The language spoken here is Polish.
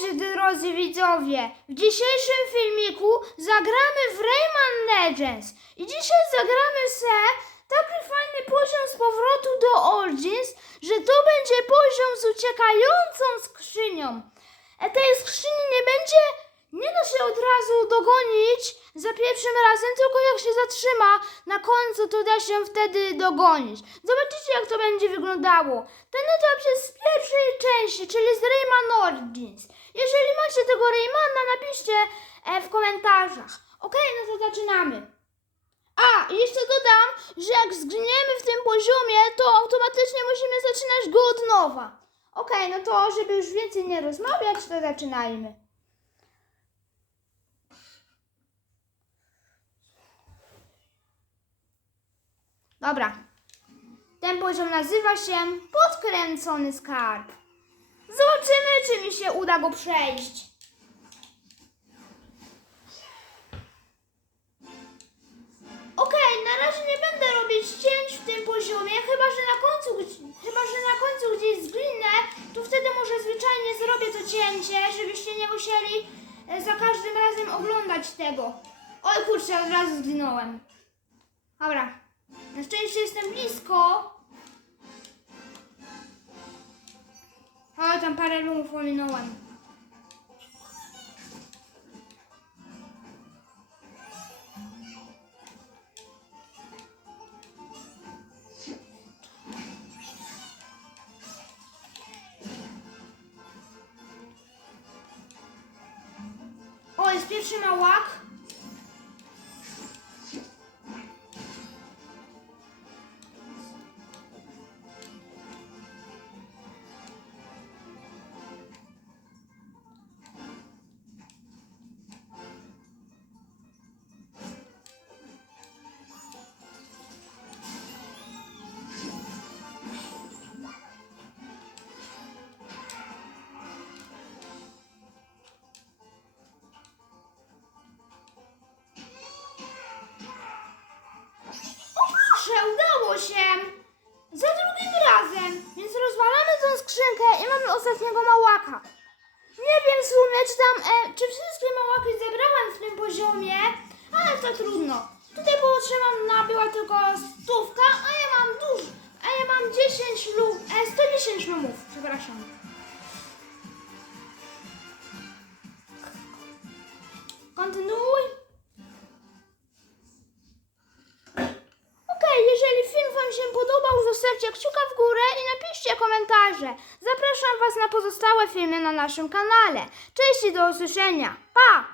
Cześć drodzy widzowie! W dzisiejszym filmiku zagramy w Rayman Legends i dzisiaj zagramy se taki fajny poziom z powrotu do Origins, że to będzie poziom z uciekającą skrzynią. E tej skrzyni nie będzie, się od razu dogonić za pierwszym razem, tylko jak się zatrzyma na końcu, to da się wtedy dogonić. Zobaczycie jak to będzie wyglądało. Ten etap z pierwszej części, czyli z Rayman Origins. Jeżeli macie tego Raymana, napiszcie e, w komentarzach. Okej, no to zaczynamy. A, jeszcze dodam, że jak zginiemy w tym poziomie, to automatycznie musimy zaczynać go od nowa. Okej, no to żeby już więcej nie rozmawiać, to zaczynajmy. Dobra. Ten poziom nazywa się Podkręcony Skarb. Zobaczymy, czy mi się uda go przejść. Okej, na razie nie będę robić cięć w tym poziomie, chyba że na końcu, chyba że na końcu gdzieś zginę, to wtedy może zwyczajnie zrobię to cięcie, żebyście nie musieli e, za każdym razem oglądać tego. Oj kurczę, od razu zginąłem. Dobra, na szczęście jestem blisko. O, tam parę rumów ominąłem. O, jest pierwszy małak. Za drugim razem, więc rozwalamy tą skrzynkę i mamy ostatniego małaka. Nie wiem w sumie, czy tam, e, czy wszystkie małaki zebrałem w tym poziomie, ale to trudno. Tutaj potrzebna była tylko stówka, a ja mam dużo, a ja mam 10 lub, e, 110 lumów, przepraszam. Zostawcie kciuka w górę i napiszcie komentarze. Zapraszam Was na pozostałe filmy na naszym kanale. Cześć i do usłyszenia. Pa!